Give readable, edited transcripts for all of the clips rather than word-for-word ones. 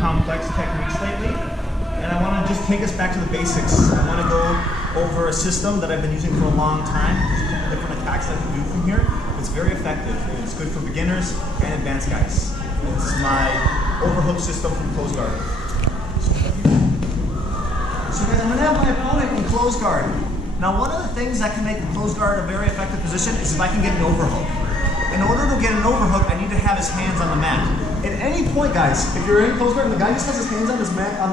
complex techniques lately, and I want to just take us back to the basics. I want to go over a system that I've been using for a long time. There's a couple different attacks I can do from here. It's very effective. It's good for beginners and advanced guys. It's my overhook system from close guard. So guys, I'm going to have my opponent in close guard. Now, one of the things that can make the close guard a very effective position is if I can get an overhook. In order to get an overhook, I need to have his hands on the mat. At any point, guys, if you're in close guard and the guy just has his hands on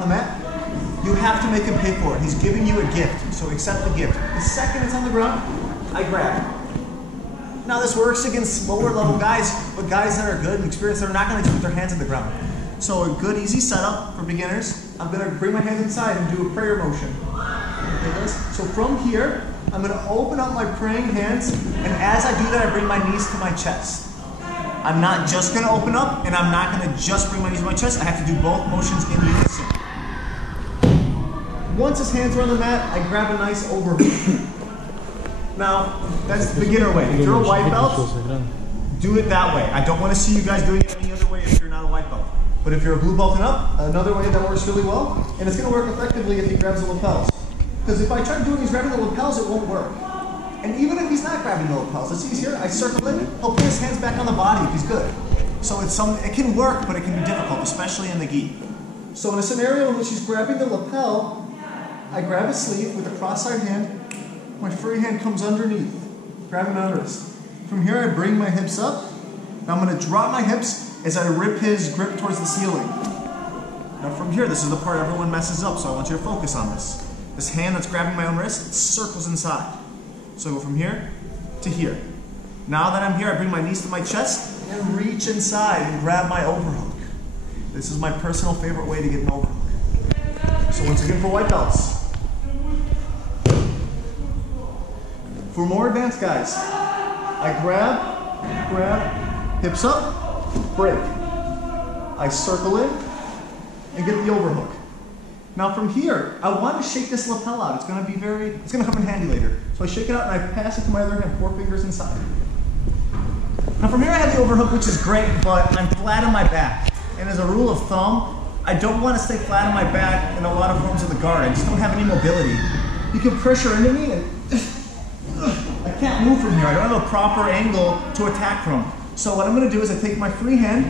the mat, you have to make him pay for it. He's giving you a gift, so accept the gift. The second it's on the ground, I grab. Now, this works against lower level guys, but guys that are good and experienced, they're not going to just put their hands on the ground. So a good, easy setup for beginners. I'm going to bring my hands inside and do a prayer motion. Okay, guys? So from here, I'm going to open up my praying hands, and as I do that, I bring my knees to my chest. I'm not just going to open up, and I'm not going to just bring my knees to my chest. I have to do both motions in unison. Once his hands are on the mat, I grab a nice overhook. Now, that's the beginner way. If you're a white belt, do it that way. I don't want to see you guys doing it any other way if you're not a white belt. But if you're a blue belt and up, another way that works really well, and it's going to work effectively if he grabs the lapels. Because if I try to do it and he's grabbing the lapels, it won't work. And even if he's not grabbing the lapels, let's see, he's here, I circle in, he'll put his hands back on the body if he's good. So it can work, but it can be difficult, especially in the gi. So in a scenario in which he's grabbing the lapel, I grab his sleeve with a cross-side hand, my free hand comes underneath, grabbing my wrist. From here, I bring my hips up. Now I'm going to drop my hips as I rip his grip towards the ceiling. Now from here, this is the part everyone messes up, so I want you to focus on this. This hand that's grabbing my own wrist, it circles inside. So I go from here to here. Now that I'm here, I bring my knees to my chest and reach inside and grab my overhook. This is my personal favorite way to get an overhook. So once again, for white belts. For more advanced guys, I grab, hips up, break. I circle in and get the overhook. Now from here, I want to shake this lapel out. It's going to come in handy later. So I shake it out and I pass it to my other hand, 4 fingers inside. Now from here I have the overhook, which is great, but I'm flat on my back. And as a rule of thumb, I don't want to stay flat on my back in a lot of forms of the guard. I just don't have any mobility. You can pressure into me and I can't move from here. I don't have a proper angle to attack from. So what I'm going to do is I take my free hand,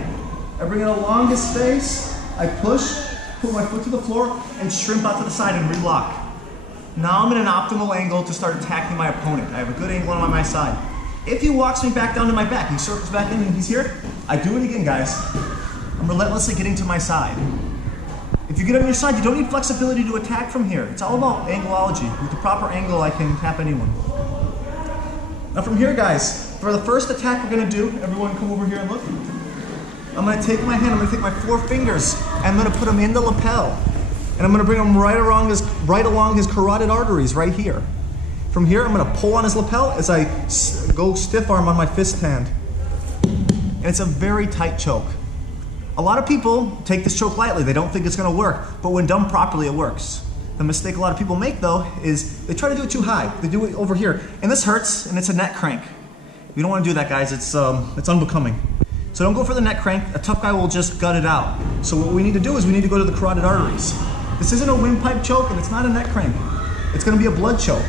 I bring it along his face, I push, put my foot to the floor, and shrimp out to the side and relock. Now I'm in an optimal angle to start attacking my opponent. I have a good angle on my side. If he walks me back down to my back, he circles back in and he's here, I do it again, guys. I'm relentlessly getting to my side. If you get on your side, you don't need flexibility to attack from here. It's all about anglology. With the proper angle, I can tap anyone. Now from here, guys, for the first attack we're going to do, everyone come over here and look. I'm going to take my hand, I'm going to take my 4 fingers, and I'm going to put them in the lapel. And I'm going to bring them right along his carotid arteries, right here. From here, I'm going to pull on his lapel as I go stiff arm on my fist hand. And it's a very tight choke. A lot of people take this choke lightly. They don't think it's going to work, but when done properly, it works. The mistake a lot of people make, though, is they try to do it too high. They do it over here, and this hurts, and it's a neck crank. You don't want to do that, guys. It's unbecoming. So don't go for the neck crank. A tough guy will just gut it out. So what we need to do is we need to go to the carotid arteries. This isn't a windpipe choke, and it's not a neck crank. It's going to be a blood choke.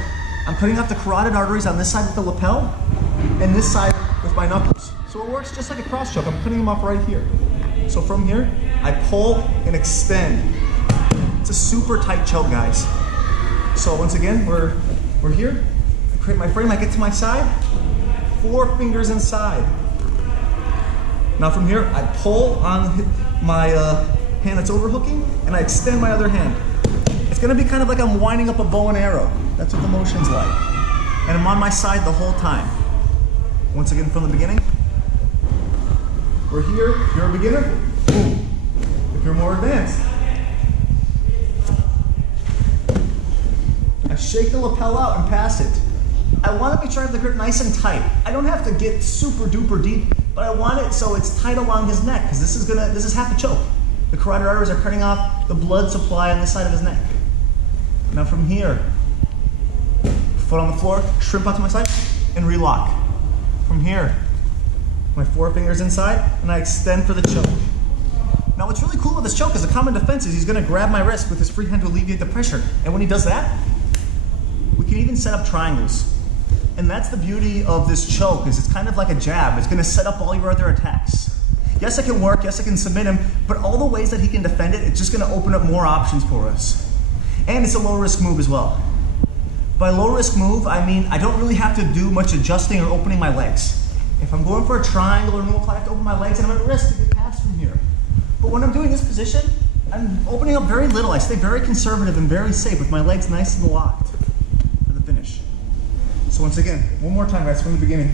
I'm cutting off the carotid arteries on this side with the lapel, and this side with my knuckles. So it works just like a cross choke. I'm cutting them off right here. So from here, I pull and extend. It's a super tight choke, guys. So once again, we're here. I create my frame, I get to my side, 4 fingers inside. Now from here, I pull on my hand that's overhooking, and I extend my other hand. It's gonna be kind of like I'm winding up a bow and arrow. That's what the motion's like. And I'm on my side the whole time. Once again, from the beginning. We're here, if you're a beginner, boom. If you're more advanced, I shake the lapel out and pass it. I want to make sure I have the grip nice and tight. I don't have to get super duper deep, but I want it so it's tight along his neck, because this is half a choke. The carotid arteries are cutting off the blood supply on this side of his neck. Now from here, foot on the floor, shrimp out to my side, and relock. From here, my 4 fingers inside, and I extend for the choke. Now what's really cool about this choke is a common defense is he's gonna grab my wrist with his free hand to alleviate the pressure. And when he does that, we can even set up triangles. And that's the beauty of this choke, is it's kind of like a jab. It's gonna set up all your other attacks. Yes, I can work, yes, I can submit him, but all the ways that he can defend it, it's just gonna open up more options for us. And it's a low risk move as well. By low risk move, I mean I don't really have to do much adjusting or opening my legs. If I'm going for a triangle or normal, I have to open my legs and I'm at risk to get past from here. But when I'm doing this position, I'm opening up very little. I stay very conservative and very safe with my legs nice and locked for the finish. So once again, one more time guys, from the beginning.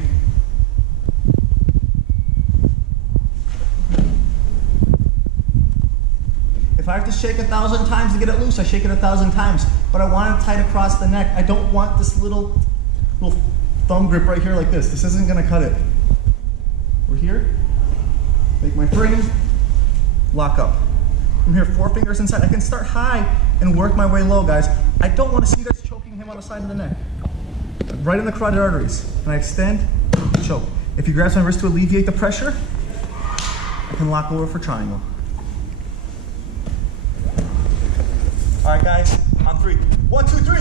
If I have to shake 1,000 times to get it loose, I shake it 1,000 times. But I want it tight across the neck. I don't want this little thumb grip right here like this. This isn't gonna cut it. We're here, make my frame, lock up. From here, 4 fingers inside. I can start high and work my way low, guys. I don't want to see you guys choking him on the side of the neck. Right in the carotid arteries. And I extend, choke. If he grabs my wrist to alleviate the pressure, I can lock over for triangle. All right, guys, on 3. 1, 2, 3.